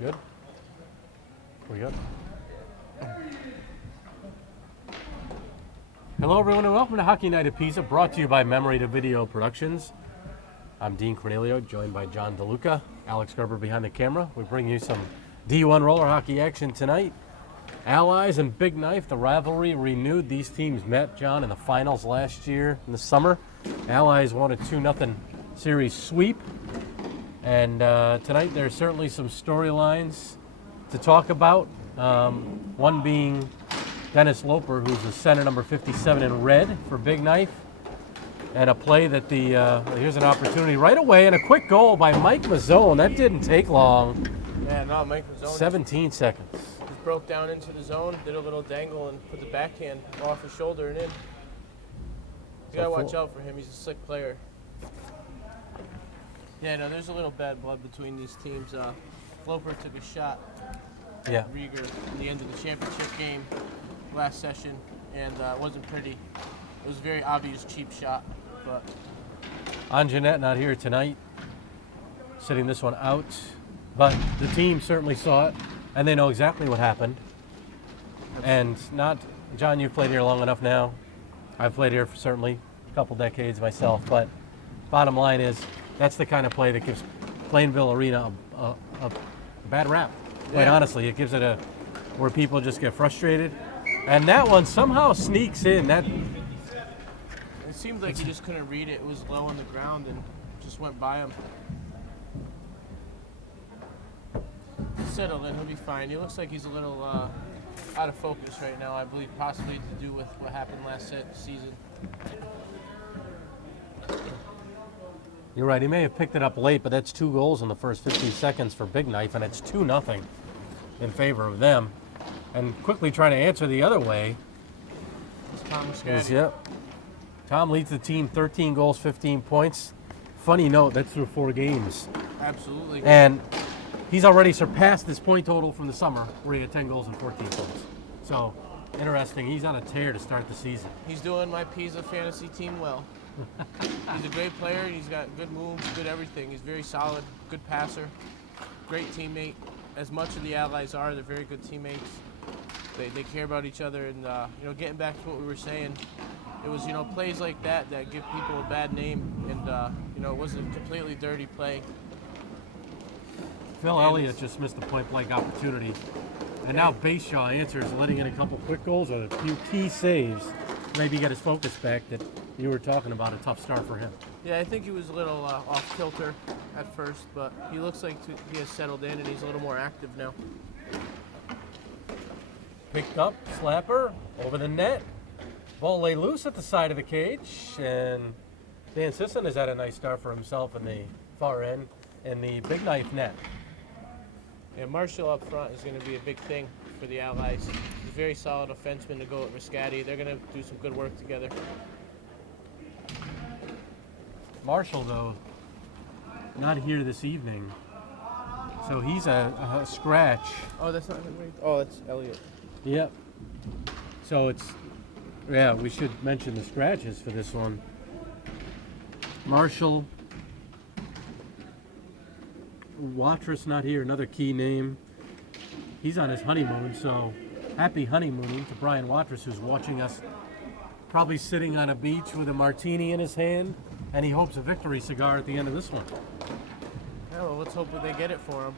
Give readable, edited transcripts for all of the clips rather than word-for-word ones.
Good? We good? Hello, everyone, and welcome to Hockey Night at PISA, brought to you by Memory to Video Productions. I'm Dean Cornelio, joined by John DeLuca, Alex Gerber behind the camera. We bring you some D1 roller hockey action tonight. Allies and Big Knife, the rivalry renewed. These teams met, John, in the finals last year in the summer. Allies won a 2-0 series sweep. And tonight there's certainly some storylines to talk about. One being Dennis Loper, who's the center number 57 in red for Big Knife. And a play that here's an opportunity right away, and a quick goal by Mike Mazzone. That didn't take long. Yeah, no, Mike Mazzone. 17 seconds. Just broke down into the zone, did a little dangle, and put the backhand off his shoulder and in. You gotta watch out for him. He's a slick player. Yeah, no, there's a little bad blood between these teams. Loper took a shot at Rieger in the end of the championship game last session, and it wasn't pretty. It was a very obvious cheap shot. But Anjanette not here tonight, sitting this one out. But the team certainly saw it, and they know exactly what happened. And John, you've played here long enough now. I've played here for certainly a couple decades myself. But bottom line is, that's the kind of play that gives Plainville Arena a bad rap. Quite honestly, it gives it where people just get frustrated. And that one somehow sneaks in. It seemed like he just couldn't read it. It was low on the ground and just went by him. He's settled in. He'll be fine. He looks like he's a little out of focus right now. I believe possibly to do with what happened last season. You're right. He may have picked it up late, but that's 2 goals in the first 15 seconds for Big Knife, and it's 2-0 in favor of them. And quickly trying to answer the other way. Tom leads the team 13 goals, 15 points. Funny note, that's through 4 games. Absolutely. And he's already surpassed his point total from the summer, where he had 10 goals and 14 points. So, interesting. He's on a tear to start the season. He's doing my PISA fantasy team well. He's a great player. He's got good moves, good everything. He's very solid, good passer, great teammate. As much of the Allies are, they're very good teammates. They care about each other, and getting back to what we were saying, it was plays like that give people a bad name, and it wasn't a completely dirty play. Phil Elliott just missed a point-blank opportunity, and now Bayshaw answers, letting in a couple quick goals and a few key saves. Maybe get his focus back that you were talking about, a tough start for him. Yeah, I think he was a little off kilter at first, but he looks like he has settled in and he's a little more active now. Picked up, slapper, over the net. Ball lay loose at the side of the cage, and Dan Sisson has had a nice start for himself in the far end in the Big Knife net. Yeah, Marshall up front is going to be a big thing for the Allies. He's a very solid offenseman to go with Riscati. They're going to do some good work together. Marshall, though, not here this evening, so he's a scratch. Oh, that's not him. Oh, that's Elliott. Yep. So we should mention the scratches for this one. Marshall, Watrous not here, another key name. He's on his honeymoon, so happy honeymooning to Brian Watrous, who's watching us, probably sitting on a beach with a martini in his hand, and he hopes a victory cigar at the end of this one. Yeah, well, let's hope that they get it for him.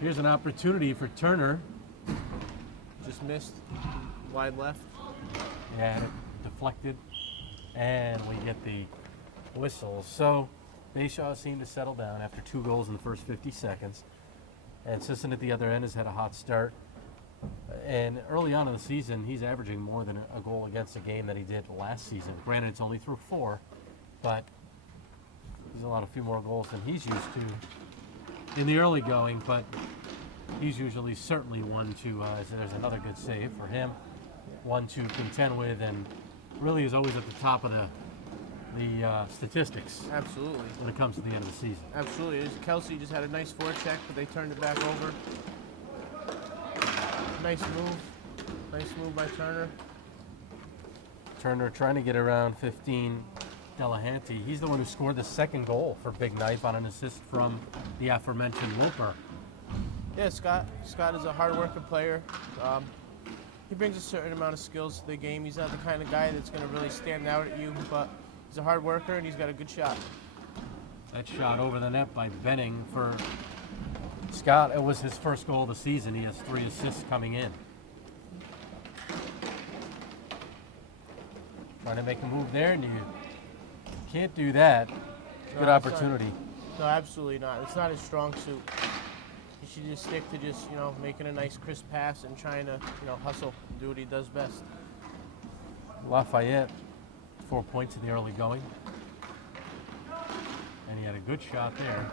Here's an opportunity for Turner. Just missed. Wide left. Yeah, it deflected, and we get the whistle. So Bayshaw seemed to settle down after 2 goals in the first 50 seconds. And Sisson at the other end has had a hot start. And early on in the season, he's averaging more than a goal against a game that he did last season. Granted, it's only through 4, but he's allowed a few more goals than he's used to in the early going. But he's usually certainly one to, there's another good save for him, one to contend with, and really is always at the top of the statistics. Absolutely. When it comes to the end of the season. Absolutely. Kelsey just had a nice forecheck, but they turned it back over. Nice move. Nice move by Turner. Turner trying to get around 15 Delahanty. He's the one who scored the second goal for Big Knife on an assist from the aforementioned Loper. Yeah, Scott. Scott is a hard-working player. He brings a certain amount of skills to the game. He's not the kind of guy that's going to really stand out at you, but he's a hard worker and he's got a good shot. That shot over the net by Benning for Scott. It was his first goal of the season. He has 3 assists coming in. Trying to make a move there, and you can't do that. Good opportunity. No, absolutely not. It's not his strong suit. He should just stick to just, making a nice crisp pass and trying to, hustle, do what he does best. Lafayette, 4 points in the early going. And he had a good shot there.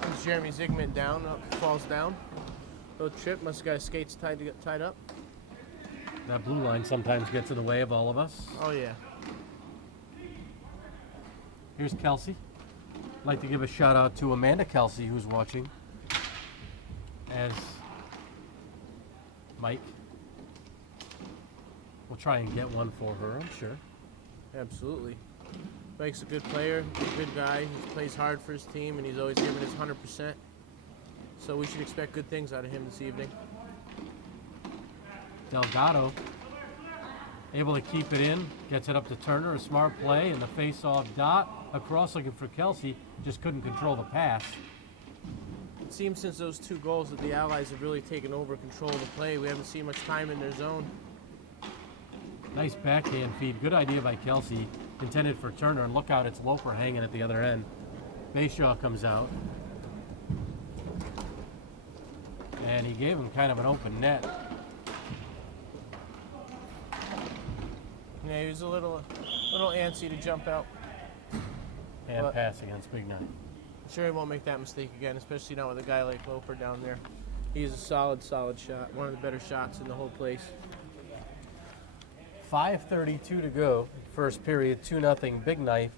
Comes Jeremy Zygmunt down, falls down. Little trip, must have got his skates tied up. That blue line sometimes gets in the way of all of us. Oh, yeah. Here's Kelsey. I'd like to give a shout out to Amanda Kelsey, who's watching, as Mike. We'll try and get one for her, I'm sure. Absolutely. Mike's a good player, he's a good guy. He plays hard for his team, and he's always giving his 100%. So we should expect good things out of him this evening. Delgado able to keep it in, gets it up to Turner, a smart play, and the face-off dot across looking for Kelsey, just couldn't control the pass. It seems since those 2 goals that the Allies have really taken over control of the play. We haven't seen much time in their zone. Nice backhand feed, good idea by Kelsey, intended for Turner, and look out, it's Loper hanging at the other end. Bayshaw comes out. And he gave him kind of an open net. Yeah, he was a little antsy to jump out. And pass against Big Knife. I'm sure he won't make that mistake again, especially not with a guy like Loper down there. He's a solid shot. One of the better shots in the whole place. 5:32 to go. First period, 2-0 Big Knife.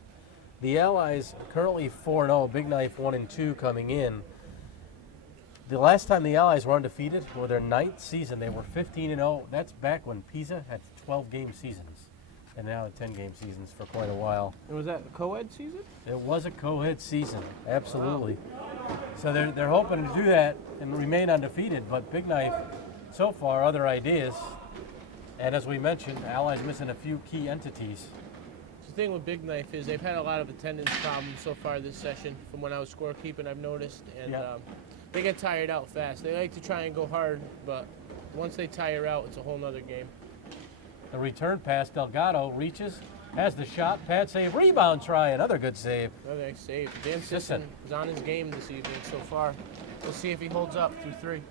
The Allies currently 4-0. Big Knife 1-2 coming in. The last time the Allies were undefeated were their 9th season. They were 15-0. That's back when PISA had 12-game seasons. And now 10-game seasons for quite a while. And was that a co-ed season? It was a co-ed season, absolutely. Wow. So they're hoping to do that and remain undefeated, but Big Knife, so far, other ideas. And as we mentioned, Allies missing a few key entities. The thing with Big Knife is they've had a lot of attendance problems so far this session from when I was scorekeeping, I've noticed. And they get tired out fast. They like to try and go hard, but once they tire out, it's a whole nother game. The return pass, Delgado reaches, has the shot, pad save, rebound try, another good save. Another nice save. Dan Sisson is on his game this evening so far. We'll see if he holds up through 3.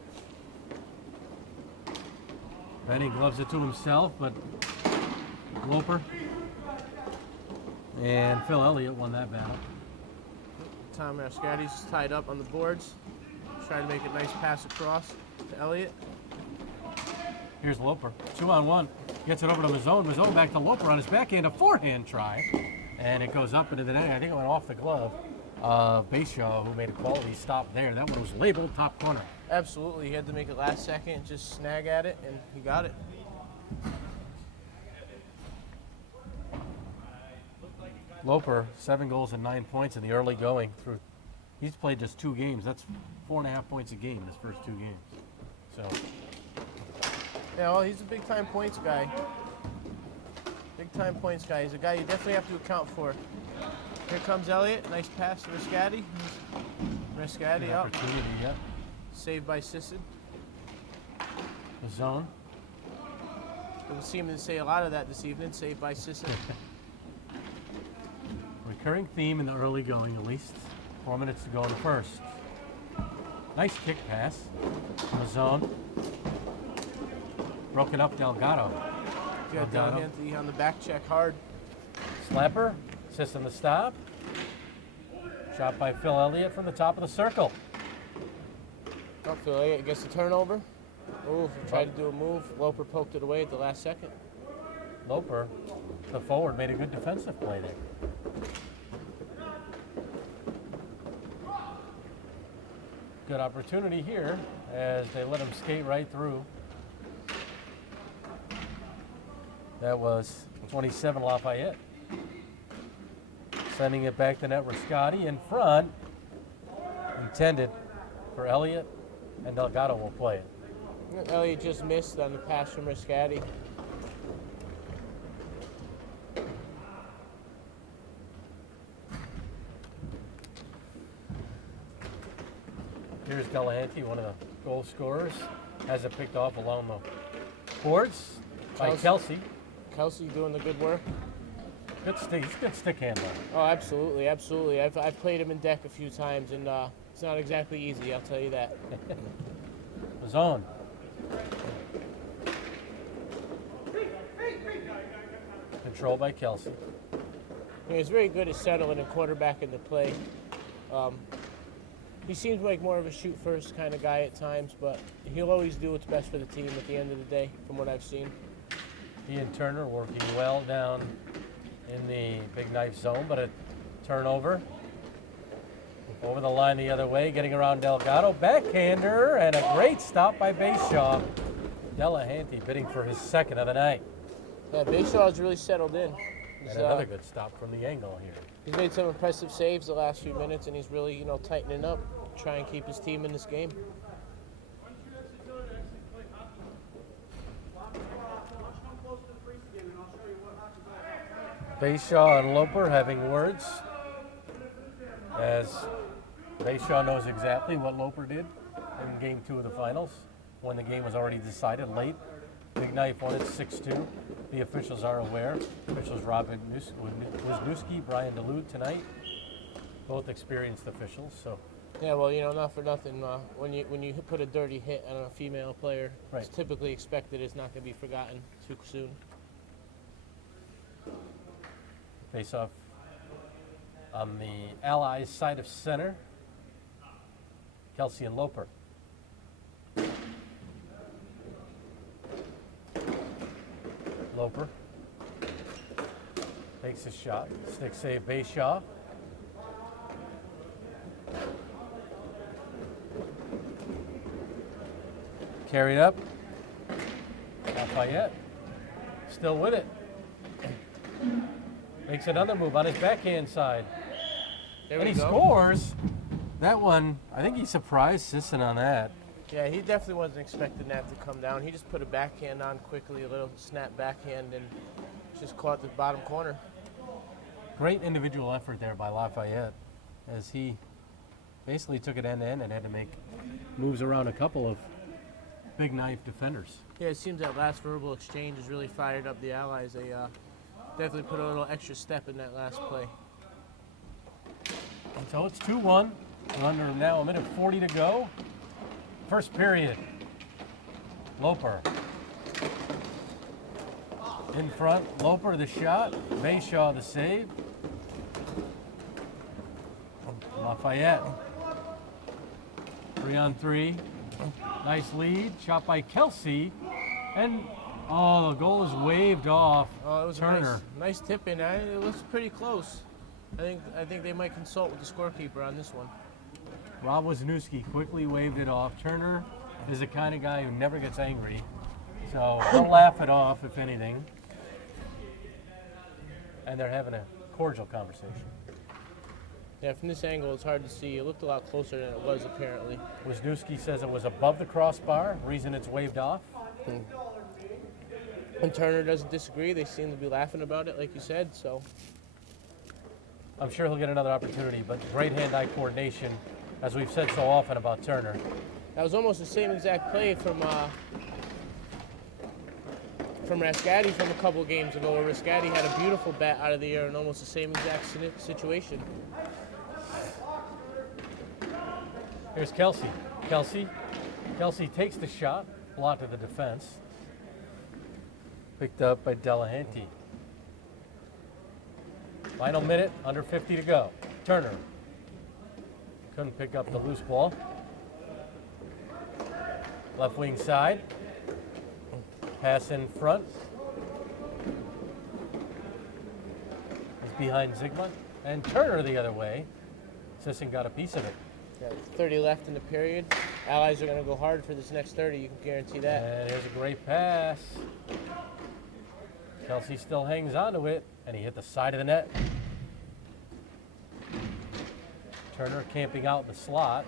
Benny gloves it to himself, but Loper and Phil Elliott won that battle. Tom Rascati's tied up on the boards. Trying to make a nice pass across to Elliott. Here's Loper, 2-on-1. Gets it over to Mazzone. Mazzone back to Loper on his backhand, a forehand try. And it goes up into the net. I think it went off the glove. Bayshaw, who made a quality stop there. That one was labeled top corner. Absolutely. He had to make it last second, just snag at it, and he got it. Loper, 7 goals and 9 points in the early going through. He's played just 2 games. That's 4.5 points a game his first 2 games. So. Yeah, well, he's a big-time points guy. Big-time points guy. He's a guy you definitely have to account for. Here comes Elliott. Nice pass to Rascati. Rascati up. Opportunity, yep. Saved by Sisson. The zone. Don't seem to say a lot of that this evening. Saved by Sisson. Recurring theme in the early going, at least. 4 minutes to go in the first. Nice kick pass. Mazzone. Broken up Delgado. Got Delahanty on the back check hard. Slapper. Assist on the stop. Shot by Phil Elliott from the top of the circle. Oh, Phil Elliott gets the turnover. Oh, he tried to do a move. Loper poked it away at the last second. Loper, the forward, made a good defensive play there. Good opportunity here as they let him skate right through. That was 27 Lafayette. Sending it back to net. Rascati in front. Intended for Elliott, and Delgado will play it. Elliott just missed on the pass from Rascati. Here's Delahanty, one of the goal scorers. Has it picked off along the boards by Kelsey. Kelsey doing the good work. Good stick, he's a good stick handler. Oh, absolutely, absolutely. I've played him in deck a few times, and it's not exactly easy, I'll tell you that. Zone. Control by Kelsey. He's very good at settling and quarterbacking the play. He seems like more of a shoot-first kind of guy at times, but he'll always do what's best for the team at the end of the day, from what I've seen. He and Turner working well down in the big knife zone, but a turnover. Over the line the other way, getting around Delgado. Backhander, and a great stop by Bayshaw. Delahanty bidding for his second of the night. Yeah, Bayshaw's really settled in. And another good stop from the angle here. He's made some impressive saves the last few minutes, and he's really, tightening up, try and keep his team in this game. Bayshaw and Loper having words, as Bayshaw knows exactly what Loper did in Game 2 of the finals, when the game was already decided late. Big Knife won it 6-2. The officials are aware. Officials Rob Wisniewski, Brian DeLuca tonight, both experienced officials. So. Yeah, well, not for nothing. When you put a dirty hit on a female player, right. It's typically expected it's not going to be forgotten too soon. Face off on the Allies' side of center. Kelsey and Loper. Loper takes a shot. Stick save Bayshaw. Carried up. Lafayette still with it. Makes another move on his backhand side. And he scores. That one, I think he surprised Sisson on that. Yeah, he definitely wasn't expecting that to come down. He just put a backhand on quickly, a little snap backhand, and just caught the bottom corner. Great individual effort there by Lafayette, as he basically took it end-to-end and had to make moves around a couple of big knife defenders. Yeah, it seems that last verbal exchange has really fired up the Allies. They definitely put a little extra step in that last play. So it's 2-1. We're under now a minute 40 to go. First period. Loper. In front, Loper the shot. Bayshaw the save. Lafayette. 3-on-3. Nice lead. Shot by Kelsey. And, the goal is waved off. Oh, it was Turner. a nice tip in. It was pretty close. I think they might consult with the scorekeeper on this one. Rob Wisniewski quickly waved it off. Turner is the kind of guy who never gets angry, so he'll laugh it off, if anything. And they're having a cordial conversation. Yeah, from this angle, it's hard to see. It looked a lot closer than it was, apparently. Wisniewski says it was above the crossbar, reason it's waved off. And Turner doesn't disagree. They seem to be laughing about it, like you said, so. I'm sure he'll get another opportunity, but great hand-eye coordination, as we've said so often about Turner. That was almost the same exact play from Rascati from a couple of games ago, where Rascati had a beautiful bat out of the air in almost the same exact situation. Here's Kelsey. Kelsey takes the shot, blocked at the defense. Picked up by Delahanty. Final minute, under 50 to go. Turner couldn't pick up the loose ball. Left wing side. Pass in front. He's behind Zygmunt. And Turner the other way. Sisson got a piece of it. Yeah, 30 left in the period. Allies are going to go hard for this next 30, you can guarantee that. And here's a great pass. Kelsey still hangs on to it, and he hit the side of the net. Turner camping out in the slot.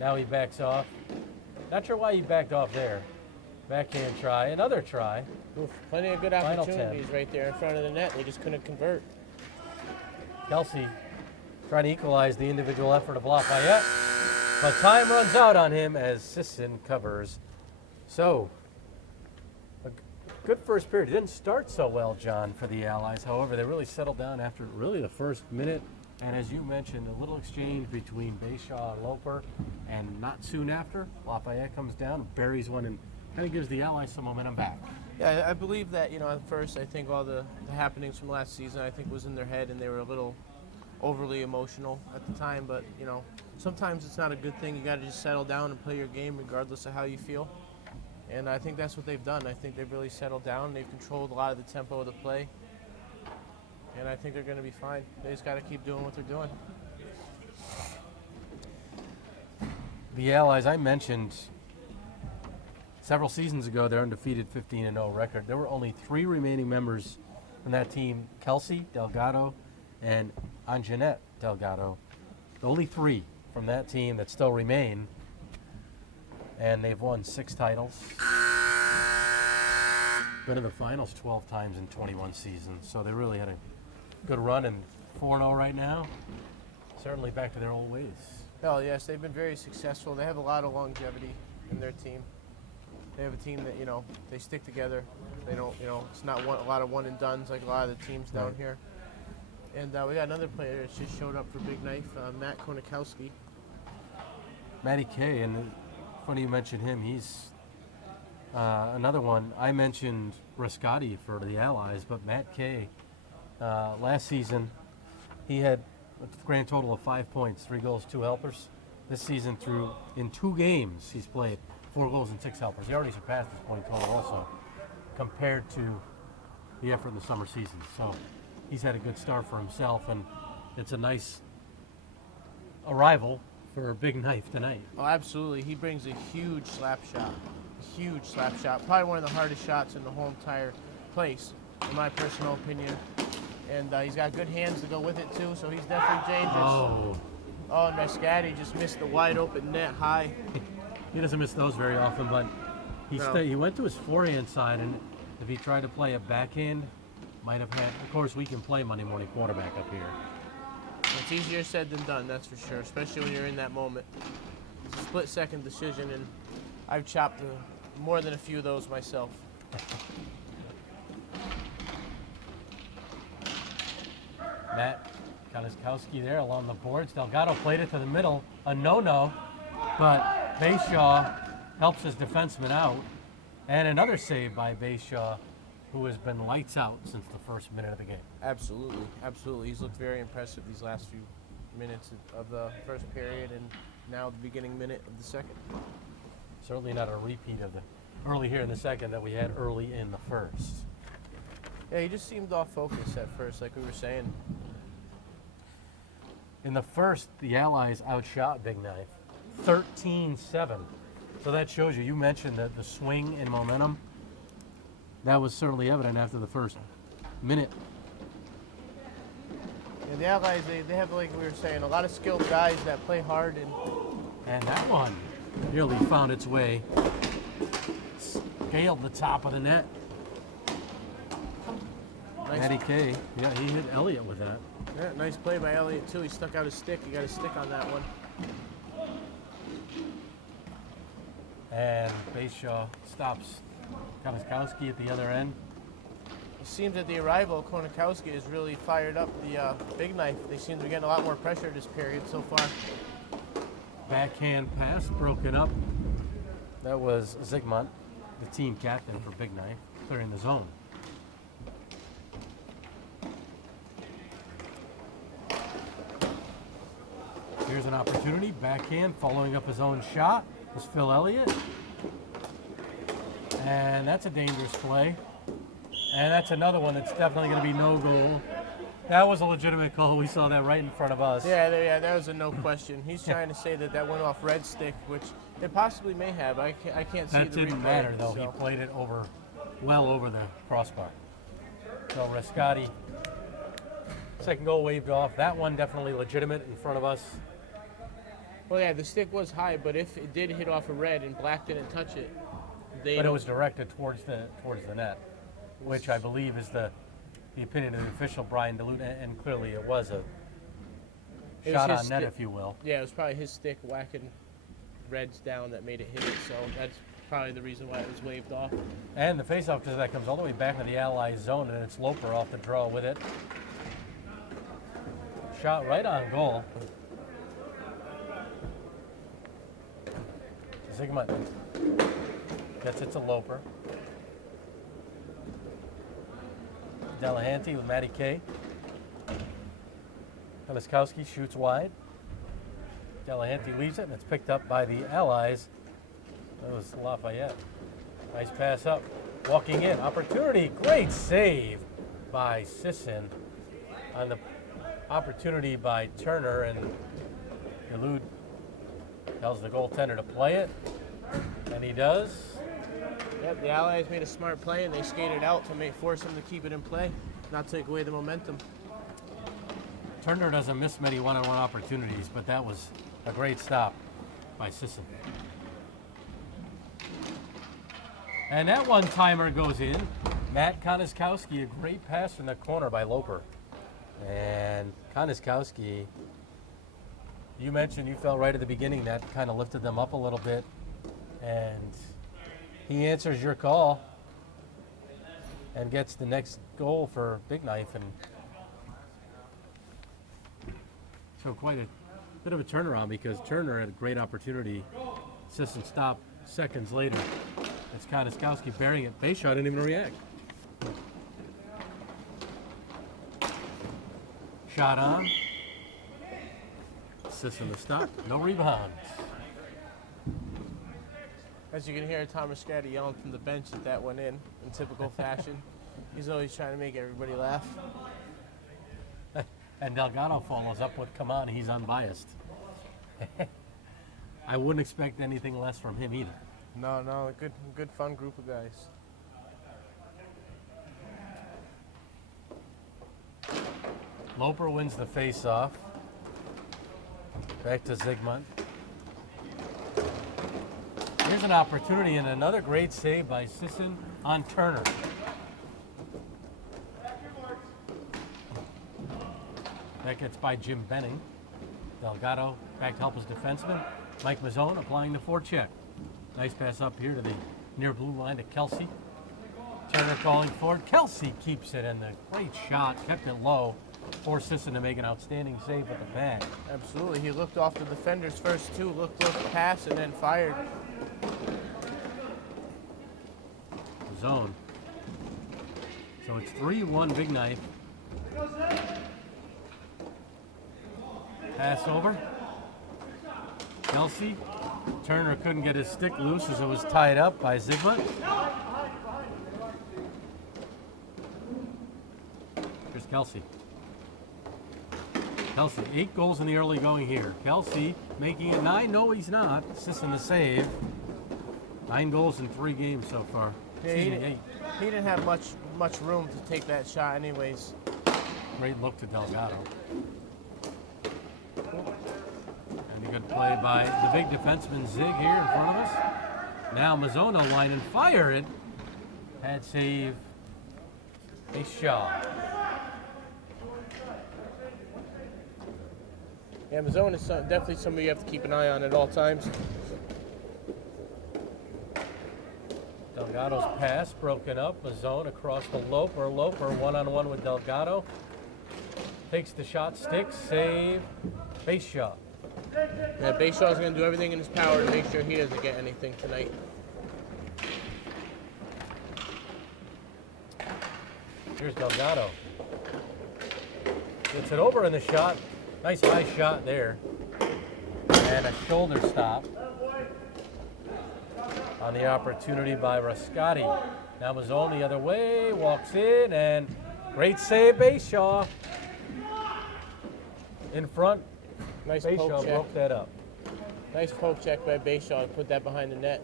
Now he backs off. Not sure why he backed off there. Backhand try, another try. Oof, plenty of good Final opportunities 10. right there in front of the net. They just couldn't convert. Kelsey trying to equalize the individual effort of Lafayette. But time runs out on him as Sisson covers. So, a good first period. It didn't start so well, John, for the Allies. However, they really settled down after really the first minute. And as you mentioned, a little exchange between Bayshaw and Loper. And not soon after, Lafayette comes down, buries one, and kind of gives the Allies some momentum back. Yeah, I believe that, at first, I think all the happenings from last season, I think was in their head, and they were a little overly emotional at the time. But, sometimes it's not a good thing. You got to just settle down and play your game regardless of how you feel. And I think that's what they've done. I think they've really settled down. They've controlled a lot of the tempo of the play. And I think they're going to be fine. They just got to keep doing what they're doing. The Allies, I mentioned several seasons ago, their undefeated 15-0 record. There were only 3 remaining members from that team, Kelsey, Delgado, and Anjanette Delgado. The only 3 from that team that still remain. And they've won 6 titles. Been to the finals 12 times in 21 seasons. So they really had a good run, and 4-0 right now. Certainly back to their old ways. Oh, yes, they've been very successful. They have a lot of longevity in their team. They have a team that, they stick together. They don't, it's not a lot of one and dones like a lot of the teams down here. And we got another player that just showed up for Big Knife, Matt Konikowski. Matty K, and funny you mentioned him. He's another one. I mentioned Rascati for the Allies, but Matt K, last season, he had a grand total of 5 points, 3 goals, 2 helpers. This season, in 2 games, he's played 4 goals and 6 helpers. He already surpassed his point total also, compared to the effort in the summer season. So he's had a good start for himself, and it's a nice arrival for a Big Knife tonight. Oh, absolutely. He brings a huge slap shot. A huge slap shot. Probably one of the hardest shots in the whole entire place, in my personal opinion. And he's got good hands to go with it, too, so he's definitely dangerous. Oh, Rascati just missed the wide open net high. He doesn't miss those very often, but he went to his forehand side, and if he tried to play a backhand, might have had. Of course, we can play Monday morning quarterback up here. It's easier said than done, that's for sure, especially when you're in that moment. It's a split-second decision, and I've chopped more than a few of those myself. Matt Konikowski there along the boards. Delgado played it to the middle, a no-no, but Bayshaw helps his defenseman out. And another save by Bayshaw, who has been lights out since the first minute of the game. Absolutely, absolutely. He's looked very impressive these last few minutes of the first period, and now the beginning minute of the second. Certainly not a repeat of the early here in the second that we had early in the first. Yeah, he just seemed off focus at first, like we were saying. In the first, the Allies outshot Big Knife 13-7. So that shows you mentioned that the swing in momentum. That was certainly evident after the first minute. Yeah, the Allies, they have, like we were saying, a lot of skilled guys that play hard. And that one nearly found its way. Scaled the top of the net. Nice. Matty K, yeah, he hit Elliott with that. Yeah, nice play by Elliott, too. He stuck out his stick. He got his stick on that one. And Bayshaw stops Konikowski at the other end. It seems that the arrival of Konikowski has really fired up the Big Knife. They seem to be getting a lot more pressure this period so far. Backhand pass broken up. That was Zygmunt, the team captain for Big Knife, clearing the zone. Here's an opportunity, backhand, following up his own shot was Phil Elliott. And that's a dangerous play. And that's another one that's definitely going to be no goal. That was a legitimate call. We saw that right in front of us. Yeah, that was a no question. He's trying to say that went off red stick, which it possibly may have. I can't see the replay. That didn't matter, though. So. He played it well over the crossbar. So Rascati, second goal waved off. That one definitely legitimate in front of us. Well, yeah, the stick was high, but if it did hit off a red and black didn't touch it, But it was directed towards the net, which I believe is the opinion of the official, Brian DeLuca, and clearly it was a shot on net, if you will. Yeah, it was probably his stick whacking reds down that made it hit it, so that's probably the reason why it was waved off. And the faceoff, because that comes all the way back into the Allies zone, and it's Loper off the draw with it. Shot right on goal. Zygmunt gets it to Loper. Delahanty with Matty K. Kaliskowski shoots wide. Delahanty leaves it, and it's picked up by the Allies. That was Lafayette. Nice pass up. Walking in. Opportunity. Great save by Sisson on the opportunity by Turner, and Elude tells the goaltender to play it, and he does. Yep, the Allies made a smart play, and they skated out to force him to keep it in play, not take away the momentum. Turner doesn't miss many one-on-one opportunities, but that was a great stop by Sisson. And that one-timer goes in. Matt Koniskowski, a great pass from the corner by Loper. And Koniskowski, you mentioned you felt right at the beginning that kind of lifted them up a little bit. And he answers your call and gets the next goal for Big Knife. And so quite a bit of a turnaround, because Turner had a great opportunity. Sisson stopped seconds later. It's Koniskowski burying it. Bayshot didn't even react. Shot on. Sisson the stop. No rebounds. As you can hear, Thomas Scatty yelling from the bench that that went in typical fashion. He's always trying to make everybody laugh. And Delgado follows up with, come on, he's unbiased. I wouldn't expect anything less from him either. No, good fun group of guys. Loper wins the face-off. Back to Zygmunt. Here's an opportunity and another great save by Sisson on Turner. That gets by Jim Benning. Delgado back to help his defenseman. Mike Mazzone applying the forecheck. Nice pass up here to the near blue line to Kelsey. Turner calling for it. Kelsey keeps it, and the great shot kept it low. Forced Sisson to make an outstanding save with the back. Absolutely. He looked off the defenders first, too. Looked pass, and then fired. Zone. So it's 3-1 Big Knife. Pass over. Kelsey. Turner couldn't get his stick loose as it was tied up by Zygmunt. Here's Kelsey. Kelsey, 8 goals in the early going here. Kelsey making it 9. No, he's not. Sisson the save. 9 goals in 3 games so far. Yeah, Excuse me, 8. He didn't have much room to take that shot anyways. Great look to Delgado. And a good play by the big defenseman Zig here in front of us. Now Mazzono line and fire it. Had save a shot. Yeah, Mazzone is definitely somebody you have to keep an eye on at all times. Delgado's pass broken up. Mazzone across to Loper. Loper one-on-one with Delgado. Takes the shot, sticks, save, base shot. Yeah, Bayshaw's going to do everything in his power to make sure he doesn't get anything tonight. Here's Delgado. Gets it over in the shot. Nice high shot there. And a shoulder stop on the opportunity by Rascati. Now Mazzone the other way, walks in, and great save, Bayshaw. In front, Nice Bayshaw poke check. broke that up. Nice poke check by Bayshaw to put that behind the net.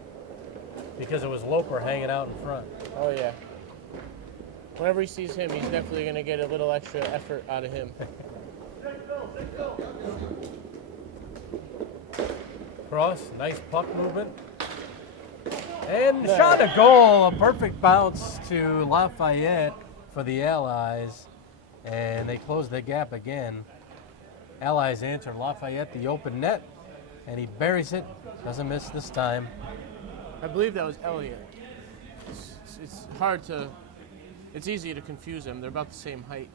Because it was Loper hanging out in front. Oh, yeah. Whenever he sees him, he's definitely going to get a little extra effort out of him. across. Nice puck movement. And shot a goal. A perfect bounce to Lafayette for the Allies. And they close the gap again. Allies answer Lafayette the open net. And he buries it. Doesn't miss this time. I believe that was Elliott. It's hard to, it's easy to confuse them. They're about the same height.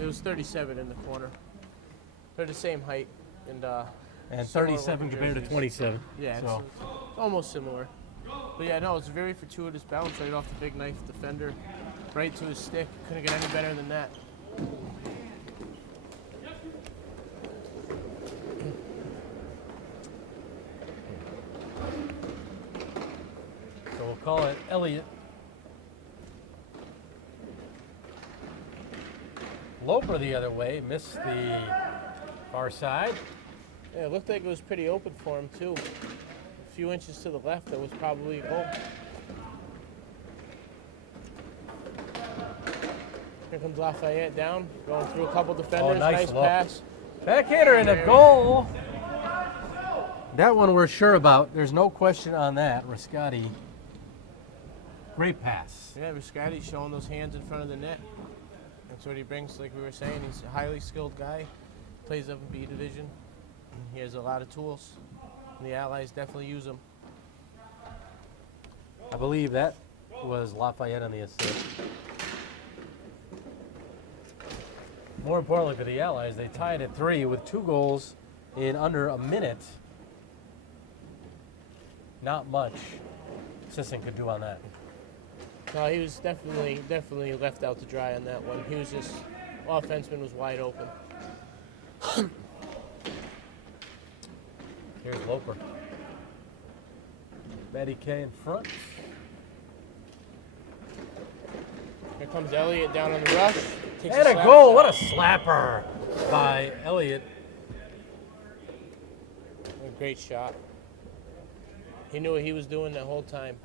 It was 37 in the corner. They're the same height. And 37 compared to 27. Yeah, so. it's almost similar. But yeah, no, it's a very fortuitous bounce right off the big knife defender, right to his stick. Couldn't get any better than that. So we'll call it Elliott. Loper the other way, missed the far side. Yeah, it looked like it was pretty open for him too. A few inches to the left, that was probably a goal. Here comes Lafayette down, going through a couple defenders. Nice pass. Backhander and a goal. That one we're sure about. There's no question on that. Riscati, great pass. Yeah, Riscati's showing those hands in front of the net. That's what he brings, like we were saying. He's a highly skilled guy. Plays up in B division. He has a lot of tools. And the Allies definitely use him. I believe that was Lafayette on the assist. More importantly for the Allies, they tied at 3 with 2 goals in under a minute. Not much Sisson could do on that. No, he was definitely left out to dry on that one. He was just, offenseman was wide open. Here's Loper. Betty K in front. Here comes Elliott down on the rush. And a goal. What a slapper by Elliott. A great shot. He knew what he was doing that whole time.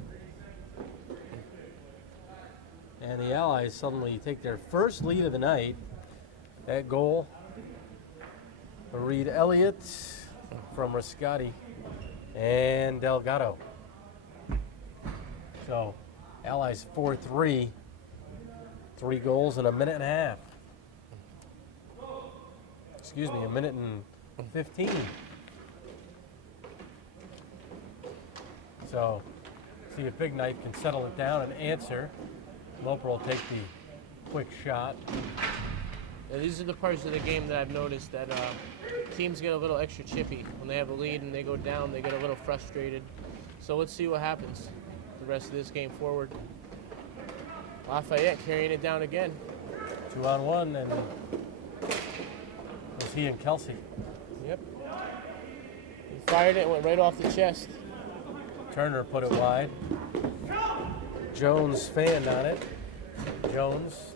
And the Allies suddenly take their first lead of the night. That goal, Reed Elliott from Riscati and Delgado. So, Allies 4-3, 3 goals in a minute and a half. Excuse me, a minute and 15. So, see if Big Knife can settle it down and answer. Loper will take the quick shot. Yeah, these are the parts of the game that I've noticed that teams get a little extra chippy. When they have a lead and they go down, they get a little frustrated. So let's see what happens the rest of this game forward. Lafayette carrying it down again. 2-on-1, and it was he and Kelsey. Yep. He fired it, went right off the chest. Turner put it wide. Jones fanned on it. Jones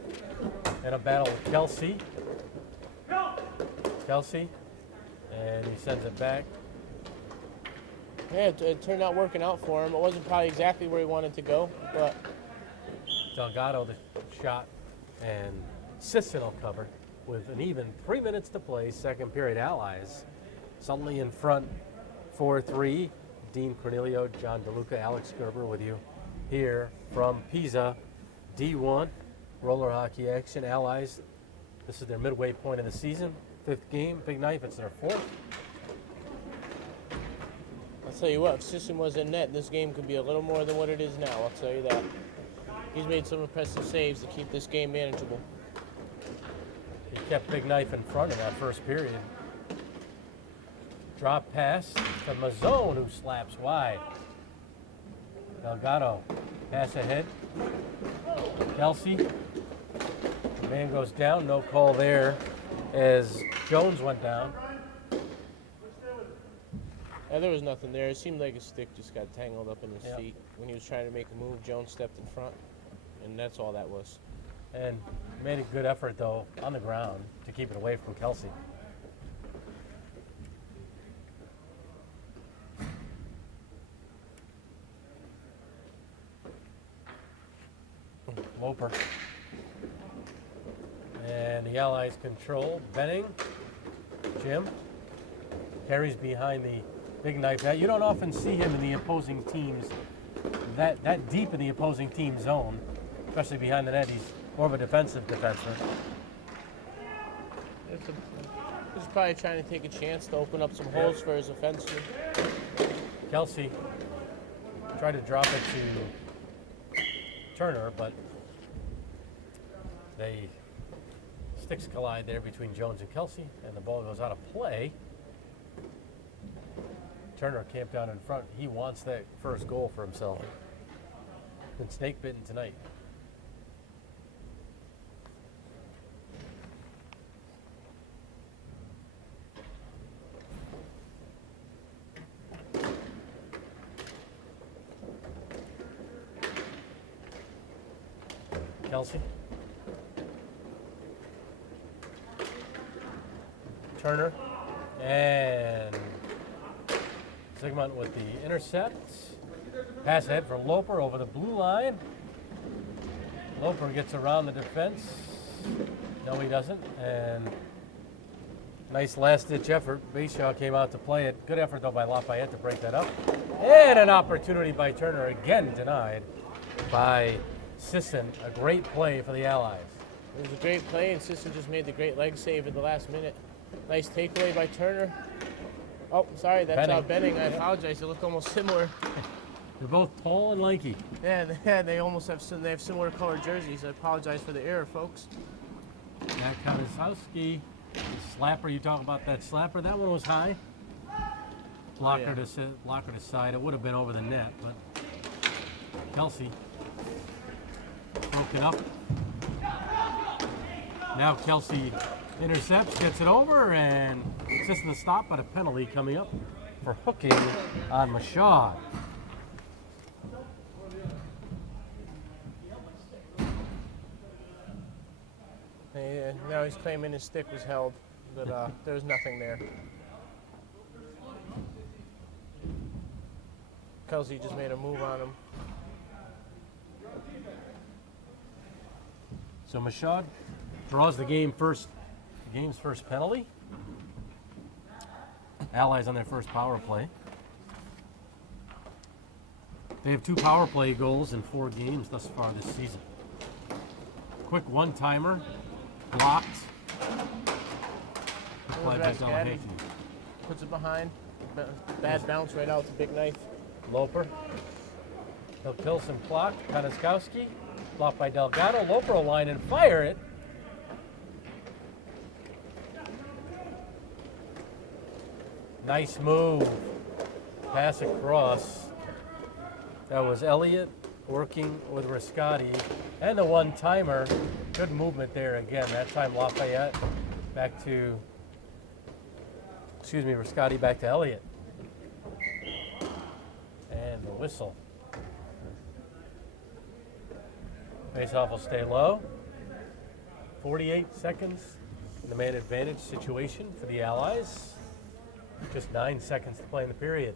in a battle with Kelsey. Kelsey, and he sends it back. Yeah, it turned out working out for him. It wasn't probably exactly where he wanted to go, but Delgado the shot, and Sisson will cover with an even 3 minutes to play. Second period, Allies suddenly in front 4-3. Dean Cornelio, John DeLuca, Alex Gerber with you here from PISA D1 roller hockey action. Allies, this is their midway point of the season. 5th game, Big Knife, it's their 4th. I'll tell you what, if Sisson was in net, this game could be a little more than what it is now, I'll tell you that. He's made some impressive saves to keep this game manageable. He kept Big Knife in front in that first period. Drop pass to Mazzone, who slaps wide. Delgado, pass ahead. Kelsey, the man goes down, no call there as Jones went down. Yeah, there was nothing there. It seemed like his stick just got tangled up in his feet. When he was trying to make a move, Jones stepped in front, and that's all that was. And made a good effort, though, on the ground to keep it away from Kelsey. Loper. And the Allies control. Benning. Jim carries behind the Big knife. That you don't often see him in the opposing team's that deep in the opposing team zone, especially behind the net. He's more of a defensive defenseman. He's probably trying to take a chance to open up some holes for his offenseman. Kelsey tried to drop it to Turner, but sticks collide there between Jones and Kelsey, and the ball goes out of play. Turner camped down in front. He wants that first goal for himself. Been snake bitten tonight. Kelsey. Turner. And Sigmund with the intercept. Pass ahead for Loper over the blue line. Loper gets around the defense. No, he doesn't. And nice last-ditch effort. Bayshaw came out to play it. Good effort, though, by Lafayette to break that up. And an opportunity by Turner, again denied by Sisson. A great play for the Allies. It was a great play, and Sisson just made the great leg save at the last minute. Nice takeaway by Turner. Oh, sorry, that's Benning. I apologize. It looked almost similar. They're both tall and lanky. Yeah, they almost have similar colored jerseys. I apologize for the error, folks. Matt Kavasowski, the slapper. You talk about that slapper. That one was high. Blocker to side. It would have been over the net, but Kelsey broke it up. Now Kelsey intercepts, gets it over, and assists the stop, but a penalty coming up for hooking on Mashad. Now he's claiming his stick was held, but there was nothing there. Kelsey just made a move on him. So Mashad draws the game's first penalty. Allies on their first power play. They have 2 power play goals in 4 games thus far this season. Quick one-timer, blocked. Play by Delahaye. Puts it behind. Bad bounce right out to Big Knife. Loper. He'll kill some clock. Koniskowski. Blocked by Delgado. Loper will line and fire it. Nice move. Pass across. That was Elliott working with Riscotti. And the one-timer. Good movement there again. That time Lafayette back to, Riscotti back to Elliott. And the whistle. Faceoff will stay low. 48 seconds in the man advantage situation for the Allies. Just 9 seconds to play in the period.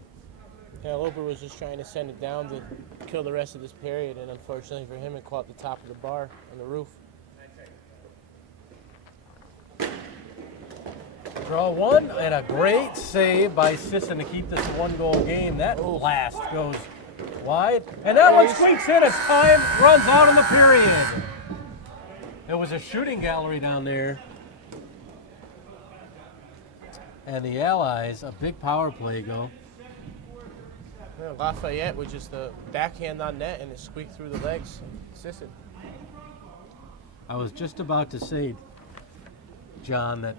Yeah, Loper was just trying to send it down to kill the rest of this period, and unfortunately for him, it caught the top of the bar on the roof. Draw one, and a great save by Sisson to keep this a 1-goal game. That blast goes wide, and that one squeaks in as time runs out in the period. There was a shooting gallery down there. And the Allies, a big power play go. Yeah, Lafayette with just the backhand on net, and it squeaked through the legs. Sisson. I was just about to say, John, that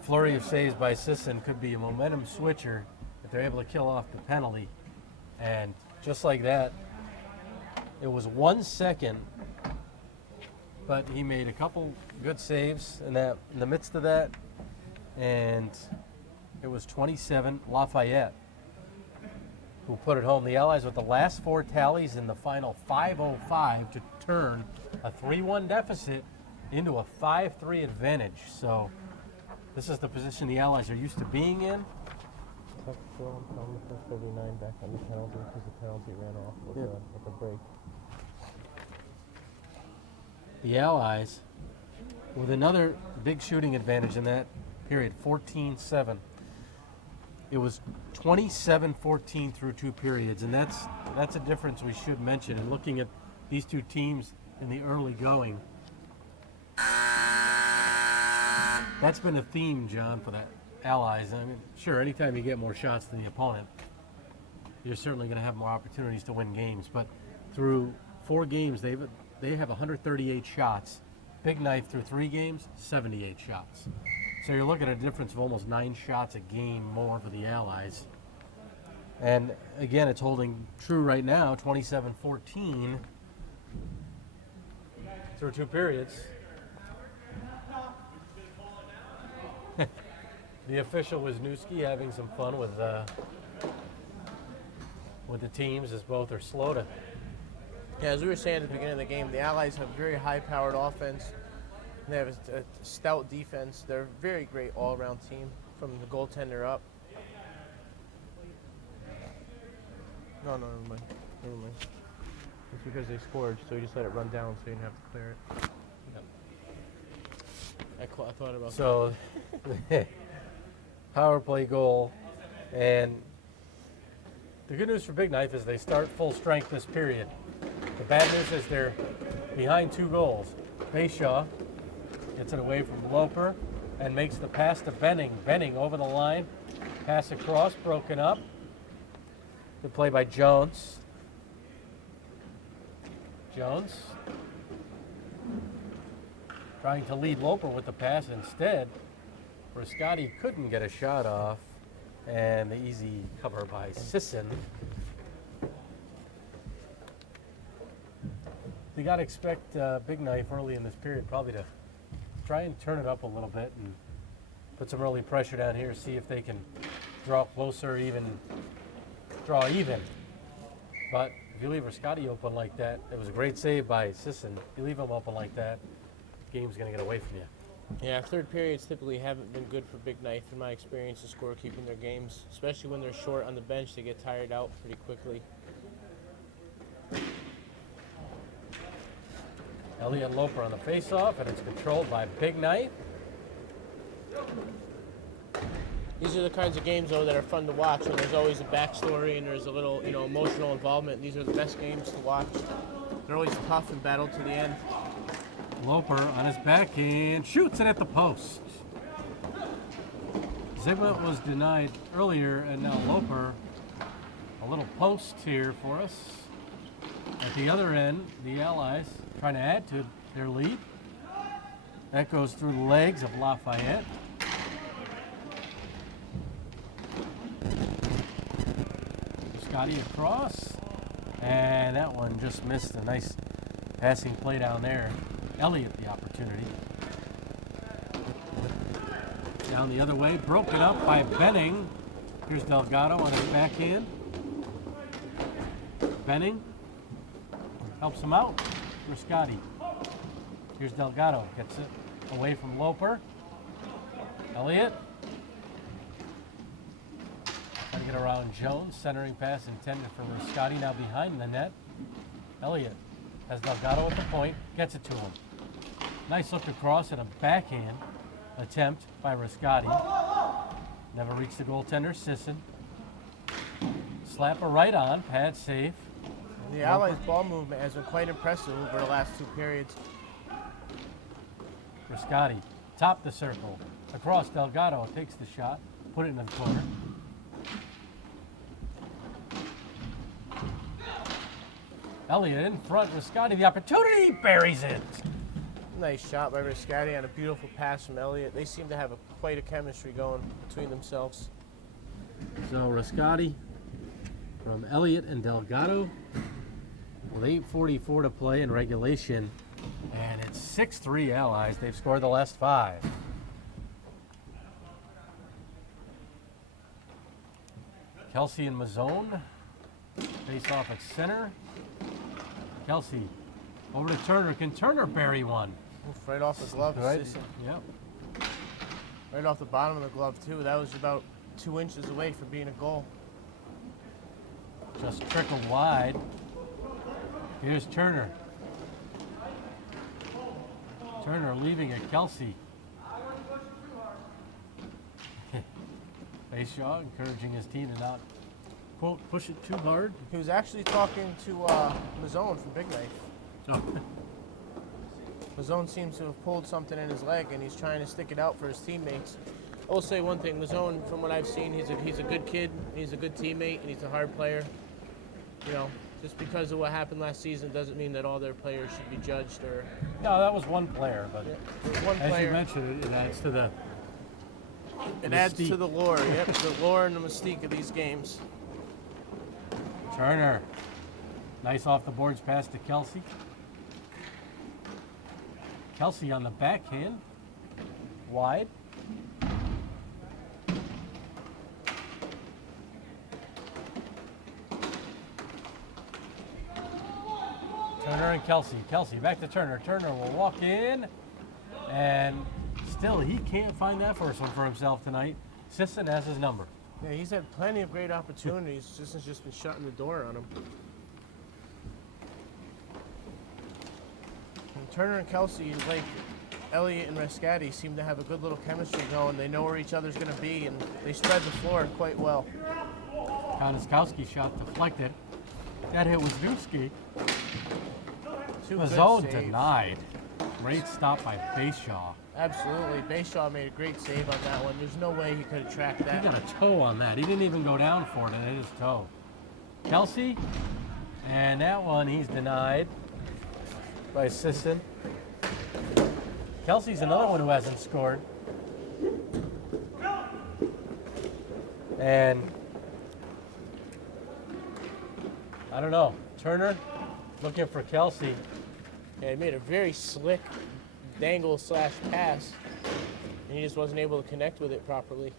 flurry of saves by Sisson could be a momentum switcher if they're able to kill off the penalty. And just like that, it was 1 second, but he made a couple good saves in the midst of that, and it was 27 Lafayette who put it home. The Allies with the last 4 tallies in the final 5:05 to turn a 3-1 deficit into a 5-3 advantage. So this is the position the Allies are used to being in. Tough throw on 39 back on the penalty because the penalty ran off with the break. The Allies with another big shooting advantage in that period, 14-7. It was 27-14 through 2 periods, and that's a difference we should mention. And looking at these two teams in the early going, that's been a theme, John, for the Allies. I mean, sure, anytime you get more shots than the opponent, you're certainly going to have more opportunities to win games. But through 4 games, they have 138 shots. Big Knife through 3 games, 78 shots. So you're looking at a difference of almost 9 shots a game more for the Allies. And again, it's holding true right now, 27-14 through 2 periods. The official Wisniewski having some fun with the teams, as both are slow to. Yeah, as we were saying at the beginning of the game, the Allies have very high-powered offense. They have a stout defense. They're a very great all-around team from the goaltender up. No, never mind. It's because they scored, so you just let it run down so you didn't have to clear it. Yep. I thought about So, power play goal. And the good news for Big Knife is they start full strength this period. The bad news is they're behind 2 goals. Bayshaw gets it away from Loper and makes the pass to Benning. Benning over the line. Pass across, broken up. Good play by Jones. Jones trying to lead Loper with the pass. Instead, Riscotti couldn't get a shot off. And the easy cover by Sisson. You got to expect Big Knife early in this period probably to try and turn it up a little bit and put some early pressure down here, see if they can draw closer, draw even. But if you leave Riscotti open like that, it was a great save by Sisson. If you leave him open like that, the game's going to get away from you. Yeah, third periods typically haven't been good for Big Knife in my experience to score keeping their games, especially when they're short on the bench. They get tired out pretty quickly. Elliott Loper on the face-off, and it's controlled by Big Knife. These are the kinds of games, though, that are fun to watch, when there's always a backstory and there's a little, emotional involvement. These are the best games to watch. They're always tough and battle to the end. Loper on his backhand, shoots it at the post. Zigmund was denied earlier, and now Loper, a little post here for us. At the other end, the Allies trying to add to their lead. That goes through the legs of Lafayette. Scotty across, and that one just missed. A nice passing play down there. Elliott the opportunity. Down the other way, broken up by Benning. Here's Delgado on his backhand. Benning helps him out. Riscotti. Here's Delgado, gets it away from Loper. Elliott. Trying to get around Jones. Centering pass intended for Riscotti, now behind the net. Elliott has Delgado at the point, gets it to him. Nice look across and a backhand attempt by Riscotti. Never reached the goaltender, Sisson. Slap a right on, pad safe. The Allies' ball movement has been quite impressive over the last 2 periods. Riscotti, top the circle. Across, Delgado takes the shot, put it in the corner. Elliott in front, Riscotti the opportunity, buries it. Nice shot by Riscotti on a beautiful pass from Elliott. They seem to have quite a chemistry going between themselves. So Riscotti from Elliott and Delgado with 8:44 to play in regulation. And it's 6-3 Allies. They've scored the last 5. Kelsey and Mazzone face off at center. Kelsey over to Turner. Can Turner bury one? Oof, right off the glove. Right, Sisson. yep. Right off the bottom of the glove, too. That was about 2 inches away from being a goal. Just trickled wide. Here's Turner. Turner leaving it. Kelsey. Shaw encouraging his team to not, quote, push it too hard. He was actually talking to Mazzone from Big Knife. Oh. Mazzone seems to have pulled something in his leg, and he's trying to stick it out for his teammates. I will say one thing, Mazzone, from what I've seen, he's a good kid, he's a good teammate, and he's a hard player. You know, just because of what happened last season doesn't mean that all their players should be judged or... No, that was one player, but one as player. you mentioned, it adds to the It adds to the lore, yep, the lore and the mystique of these games. Turner. Nice off the boards pass to Kelsey. Kelsey on the backhand. Wide. Turner and Kelsey. Kelsey back to Turner. Turner will walk in. And still, he can't find that first one for himself tonight. Sisson has his number. Yeah, he's had plenty of great opportunities. Sisson's just been shutting the door on him. And Turner and Kelsey, like Elliott and Rescatti, seem to have a good little chemistry going. They know where each other's going to be, and they spread the floor quite well. Koniskowski shot deflected. That hit was Dusky. Two The good zone saves. denied. Great stop by Bayshaw. Absolutely. Bayshaw made a great save on that one. There's no way he could have tracked He that. got a toe on that. He didn't even go down for it, and it hit his toe. Kelsey, and that one he's denied by Sisson. Kelsey's another one who hasn't scored. And I don't know. Turner looking for Kelsey. Yeah, he made a very slick dangle slash pass, and he just wasn't able to connect with it properly.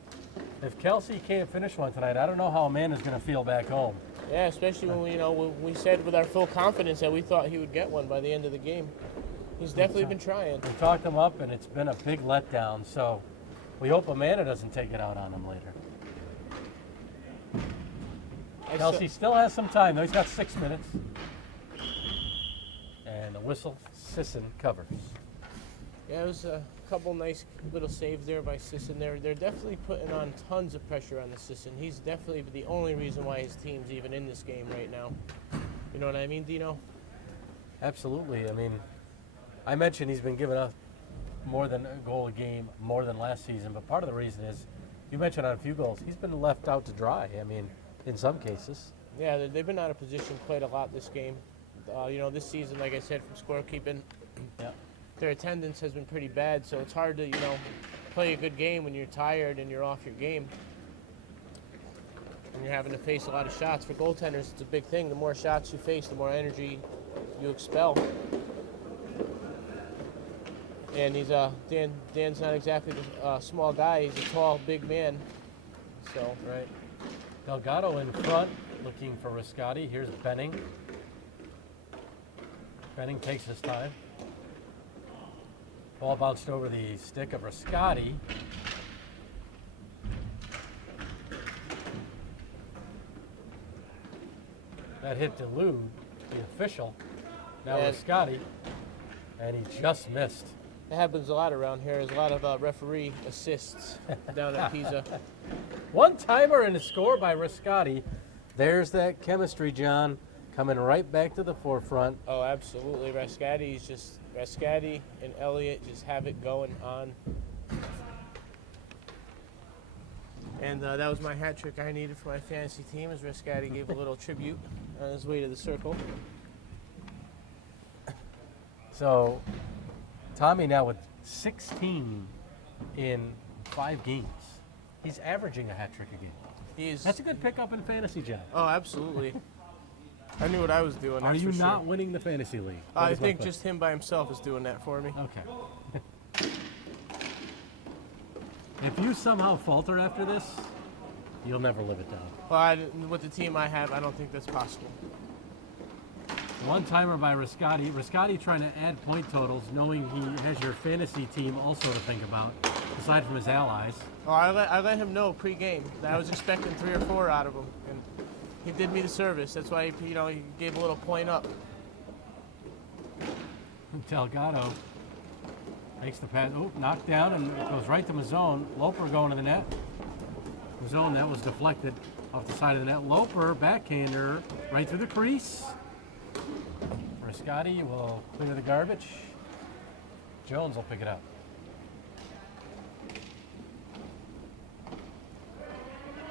If Kelsey can't finish one tonight, I don't know how Amanda's going to feel back home. Yeah, especially when we said with our full confidence that we thought he would get one by the end of the game. He's definitely been trying. We talked him up, and it's been a big letdown. So we hope Amanda doesn't take it out on him later. Kelsey still has some time, though. He's got 6 minutes. And the whistle, Sisson covers. Yeah, it was a couple nice little saves there by Sisson. They're definitely putting on tons of pressure on the Sisson. He's definitely the only reason why his team's even in this game right now. You know what I mean, Dino? Absolutely. I mean, I mentioned he's been giving up more than a goal a game, more than last season. But part of the reason is, you mentioned on a few goals, he's been left out to dry. I mean, in some cases. Yeah, they've been out of position quite a lot this game. This season, like I said, from scorekeeping, Yeah. their attendance has been pretty bad, so it's hard to, play a good game when you're tired and you're off your game. And you're having to face a lot of shots. For goaltenders, it's a big thing. The more shots you face, the more energy you expel. And he's Dan's not exactly a small guy. He's a tall, big man. So Right. Delgado in front, looking for Riscotti. Here's Benning. Benning takes his time. Ball bounced over the stick of Riscotti. That hit DeLuca, the official. Now Yeah. Riscotti, and he just missed. it happens a lot around here. There's a lot of referee assists down at PISA. One-timer and a score by Riscotti. There's that chemistry, John, coming right back to the forefront. Oh, absolutely. Rescatti and Elliott just have it going on. And that was my hat trick I needed for my fantasy team, as Rescatti gave a little tribute on his way to the circle. So, Tommy now with 16 in 5 games. He's averaging a hat trick a game. That's a good pickup in fantasy, John. Oh, absolutely. I knew what I was doing. Are that's you for not sure. winning the fantasy league? I That is my think question. just him by himself is doing that for me. Okay. If you somehow falter after this, you'll never live it down. Well, with the team I have, I don't think that's possible. One-timer by Riscotti. Riscotti trying to add point totals, knowing he has your fantasy team also to think about, aside from his allies. Oh, I let him know pre-game that I was expecting 3 or 4 out of him, and he did me the service. That's why he gave a little point up. Delgado makes the pass. Oh, knocked down, and it goes right to Mazzone. Loper going to the net. Zone, that was deflected off the side of the net. Loper, backhander, right through the crease. Riscotti will clear the garbage. Jones will pick it up.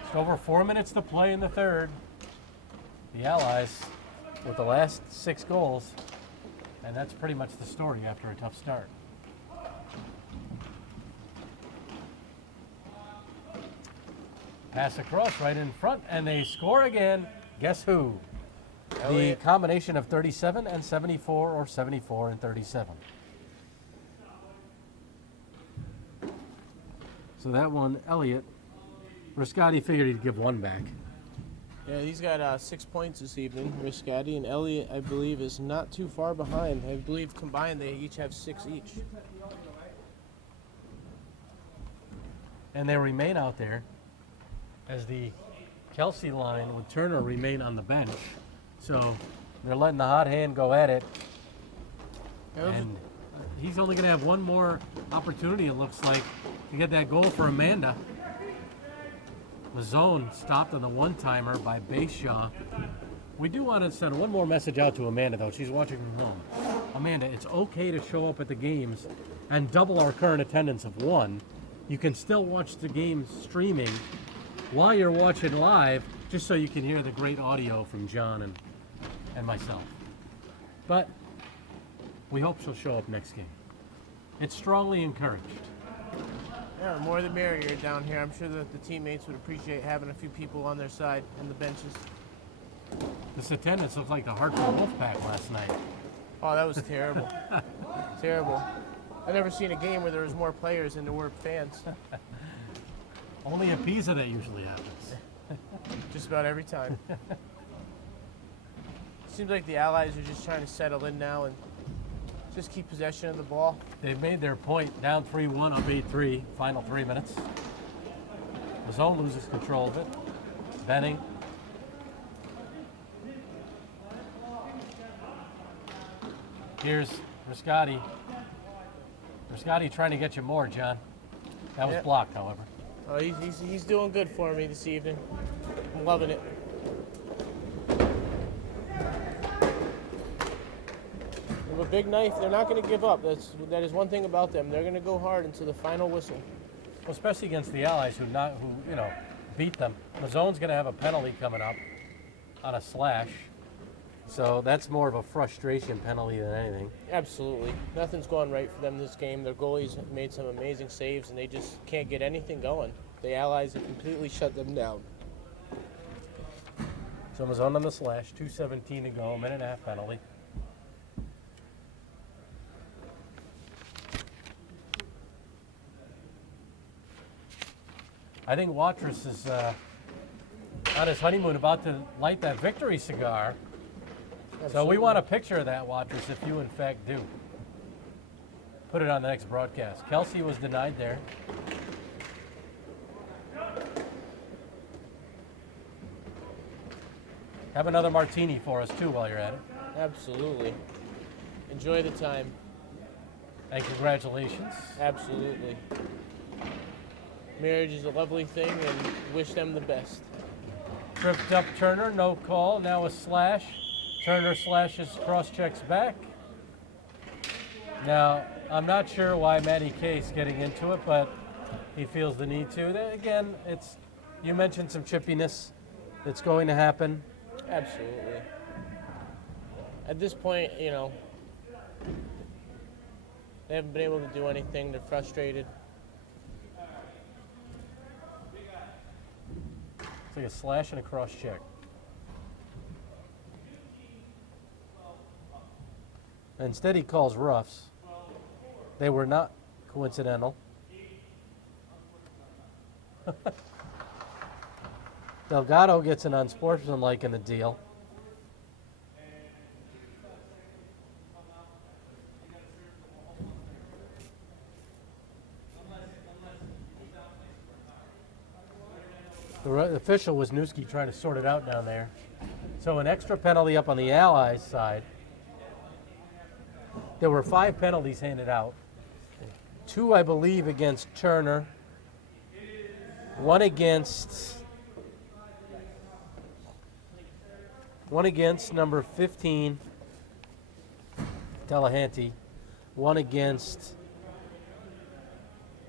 Just over 4 minutes to play in the third. The Allies with the last 6 goals, and that's pretty much the story after a tough start. Pass across right in front, and they score again. Guess who? Elliott. The combination of 37 and 74, or 74 and 37. So that one, Elliott. Riscotti figured he'd give one back. Yeah, he's got 6 points this evening, Riscotti, and Elliott, I believe, is not too far behind. I believe combined they each have 6 each. And they remain out there as the Kelsey line with Turner remain on the bench. So they're letting the hot hand go at it. And he's only going to have one more opportunity, it looks like, to get that goal for Amanda. Mazzone stopped on the one-timer by Bayshaw. We do want to send one more message out to Amanda, though. She's watching from home. Amanda, it's okay to show up at the games and double our current attendance of 1. You can still watch the game streaming while you're watching live, just so you can hear the great audio from John and myself. But we hope she'll show up next game. It's strongly encouraged. Yeah, more the merrier down here. I'm sure that the teammates would appreciate having a few people on their side and the benches. This attendance looked like the Hartford Wolfpack last night. Oh, that was terrible. Terrible. I've never seen a game where there was more players than there were fans. Only at PISA that usually happens. Just about every time. Seems like the Allies are just trying to settle in now and just keep possession of the ball. They've made their point, down 3-1, up 8-3, final 3 minutes. Mazzone loses control of it. Benning. Here's Riscotti. Riscotti trying to get you more, John. That was blocked, however. Oh, he's doing good for me this evening. I'm loving it. With a big knife, they're not going to give up. That is one thing about them. They're going to go hard until the final whistle. Well, especially against the Allies who beat them. Mazzone's going to have a penalty coming up on a slash. So that's more of a frustration penalty than anything. Absolutely. Nothing's going right for them this game. Their goalies have made some amazing saves, and they just can't get anything going. The Allies have completely shut them down. So Mazzone on the slash, 2:17 to go, a minute and a half penalty. I think Watrous is on his honeymoon, about to light that victory cigar. So we want a picture of that, Watrous, if you in fact do. Put it on the next broadcast. Kelsey was denied there. Have another martini for us too while you're at it. Absolutely. Enjoy the time. And congratulations. Absolutely. Marriage is a lovely thing, and wish them the best. Tripped up Turner, no call. Now a slash. Turner slashes, cross-checks back. Now, I'm not sure why Matty Kay's getting into it, but he feels the need to. Again, you mentioned some chippiness that's going to happen. Absolutely. At this point, they haven't been able to do anything. They're frustrated. It's like a slash and a cross-check. Instead, he calls roughs. They were not coincidental. Delgado gets an unsportsmanlike in the deal. The official was Wisniewski trying to sort it out down there. So an extra penalty up on the Allies' side. There were 5 penalties handed out. 2, I believe, against Turner. One against number 15, Delahanty. One against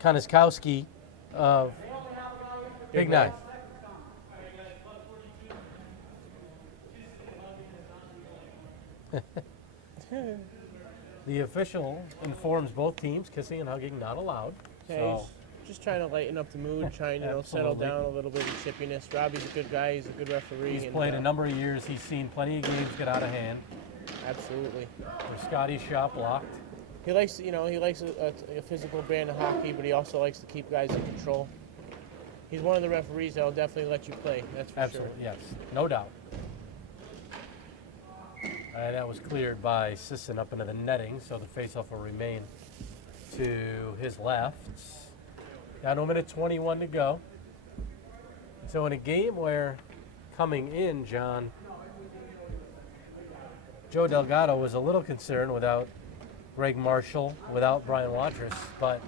Koniskowski of Big Knife. The official informs both teams kissing and hugging not allowed. Yeah, So he's just trying to lighten up the mood, trying to settle Absolutely. down a little bit of chippiness. Robbie's a good guy. He's a good referee. he's and, played a number of years. He's seen plenty of games get out of hand. Absolutely. Where Scotty's shot blocked. He likes, he likes a physical brand of hockey, but he also likes to keep guys in control. He's one of the referees that will definitely let you play. That's for Absolutely, yes, no doubt. That was cleared by Sisson up into the netting, so the faceoff will remain to his left. Down to a minute 21 to go. So in a game where coming in, John, Joe Delgado was a little concerned without Greg Marshall, without Brian Watrous, but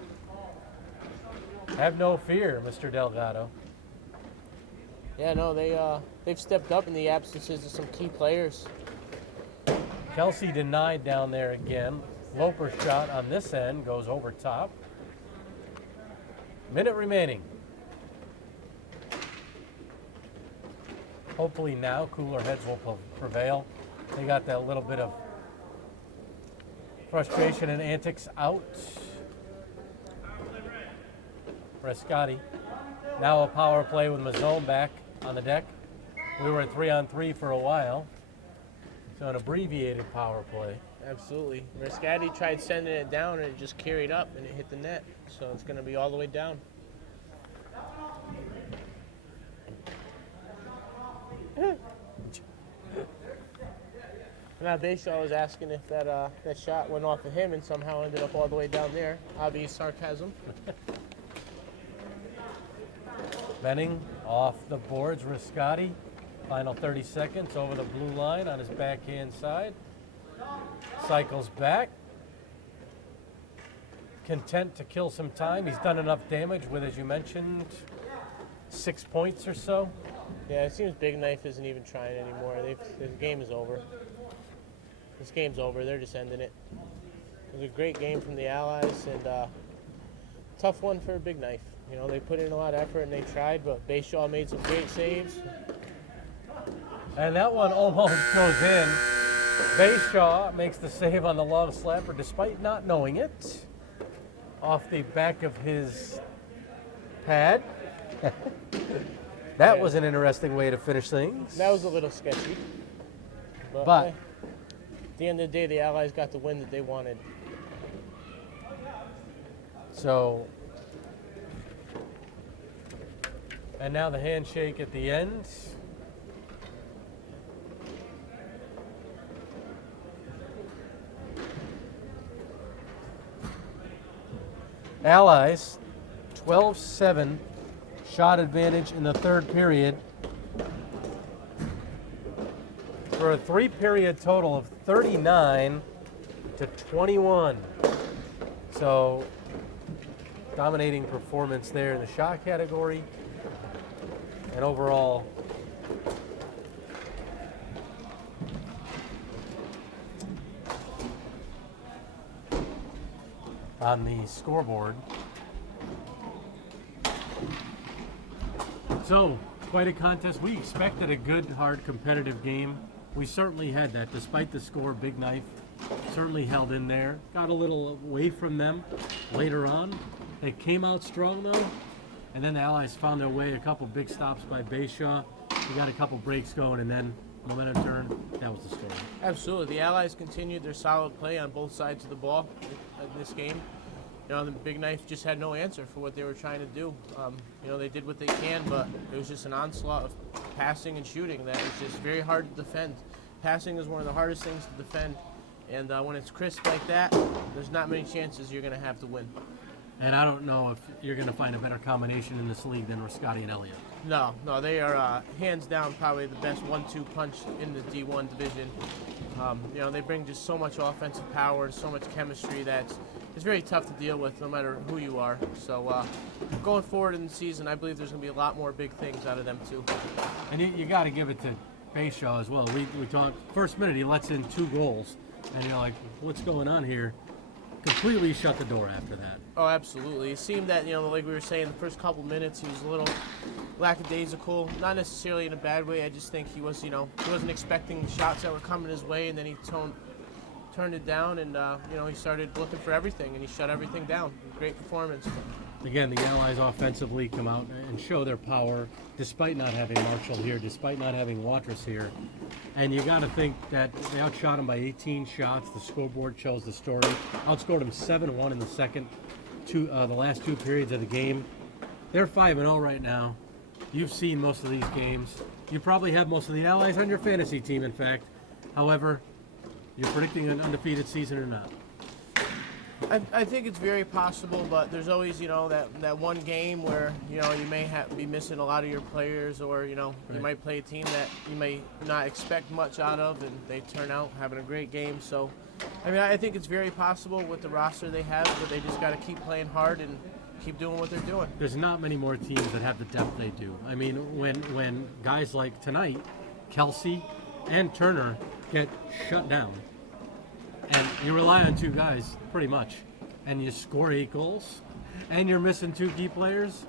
have no fear, Mr. Delgado. Yeah, no, they've stepped up in the absences of some key players. Kelsey denied down there again. Loper's shot on this end goes over top. Minute remaining. Hopefully now cooler heads will prevail. They got that little bit of frustration and antics out. Frescotti. Now a power play with Mazzone back on the deck. We were at 3-on-3 for a while. So an abbreviated power play. Absolutely. Rescatti tried sending it down and it just carried up and it hit the net. So it's going to be all the way down. Now Bayshaw was asking if that shot went off of him and somehow ended up all the way down there. Obvious sarcasm. Benning off the boards, Riscotti. Final 30 seconds over the blue line on his backhand side. Cycles back. Content to kill some time. He's done enough damage with, as you mentioned, 6 points or so. Yeah, it seems Big Knife isn't even trying anymore. The game is over. This game's over. They're just ending it. It was a great game from the Allies and tough one for Big Knife. You know, they put in a lot of effort and they tried, but Bayshaw made some great saves. And that one almost goes in. Bayshaw makes the save on the long slapper despite not knowing it. Off the back of his pad. That was an interesting way to finish things. That was a little sketchy. But at the end of the day, the Allies got the win that they wanted. So, and now the handshake at the end. Allies, 12-7 shot advantage in the third period for a three-period total of 39-21. So, dominating performance there in the shot category and overall. On the scoreboard. So, quite a contest. We expected a good, hard, competitive game. We certainly had that. Despite the score, Big Knife certainly held in there. Got a little away from them later on. They came out strong, though. And then the Allies found their way. A couple big stops by Bayshaw. We got a couple breaks going, and then momentum turn. That was the story. Absolutely. The Allies continued their solid play on both sides of the ball in this game. You know, the Big Knife just had no answer for what they were trying to do. You know, they did what they can, but it was just an onslaught of passing and shooting that was just very hard to defend. Passing is one of the hardest things to defend, and when it's crisp like that, there's not many chances you're going to have to win. And I don't know if you're going to find a better combination in this league than Riscotti and Elliott. No, they are hands down probably the best 1-2 punch in the D1 division. You know, they bring just so much offensive power and so much chemistry that it's very tough to deal with no matter who you are. So going forward in the season, I believe there's going to be a lot more big things out of them too. And you got to give it to Bayshaw as well. We talked first minute he lets in 2 goals, and you're like, what's going on here? Completely shut the door after that. Oh, absolutely. It seemed that, like we were saying, the first couple minutes he was a little lackadaisical, not necessarily in a bad way. I just think he was, he wasn't expecting the shots that were coming his way, and then he turned it down, and he started looking for everything, and he shut everything down. Great performance. Again, the Allies offensively come out and show their power, despite not having Marshall here, despite not having Watrous here. And you got to think that they outshot him by 18 shots. The scoreboard shows the story. Outscored him 7-1 in the last 2 periods of the game. They're 5-0 right now. You've seen most of these games. You probably have most of the Allies on your fantasy team, in fact. However, you're predicting an undefeated season or not? I think it's very possible, but there's always, that one game where, you may be missing a lot of your players, or, you might play a team that you may not expect much out of, and they turn out having a great game. So, I think it's very possible with the roster they have, but they just got to keep playing hard and keep doing what they're doing. There's not many more teams that have the depth they do. When guys like tonight, Kelsey and Turner get shut down, and you rely on 2 guys pretty much, and you score 8 goals, and you're missing 2 key players,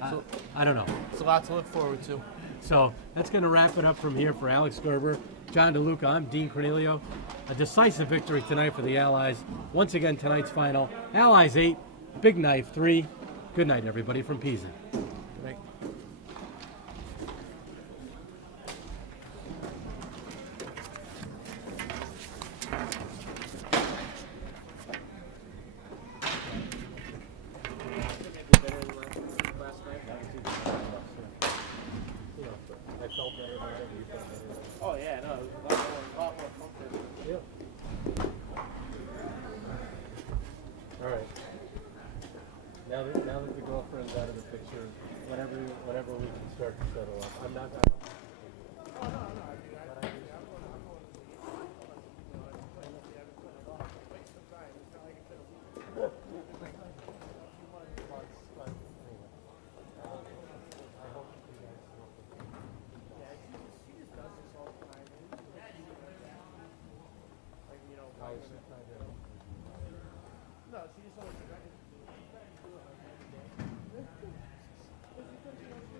I don't know. It's a lot to look forward to. So that's going to wrap it up from here for Alex Gerber, John DeLuca. I'm Dean Cornelio. A decisive victory tonight for the Allies. Once again, tonight's final, Allies 8, Big Knife 3. Good night, everybody, from PISA. Right. Oh yeah, no, it was a lot more comfortable. Yeah. All right. Now that the girlfriend's out of the picture, whenever we can start to settle up. I'm not.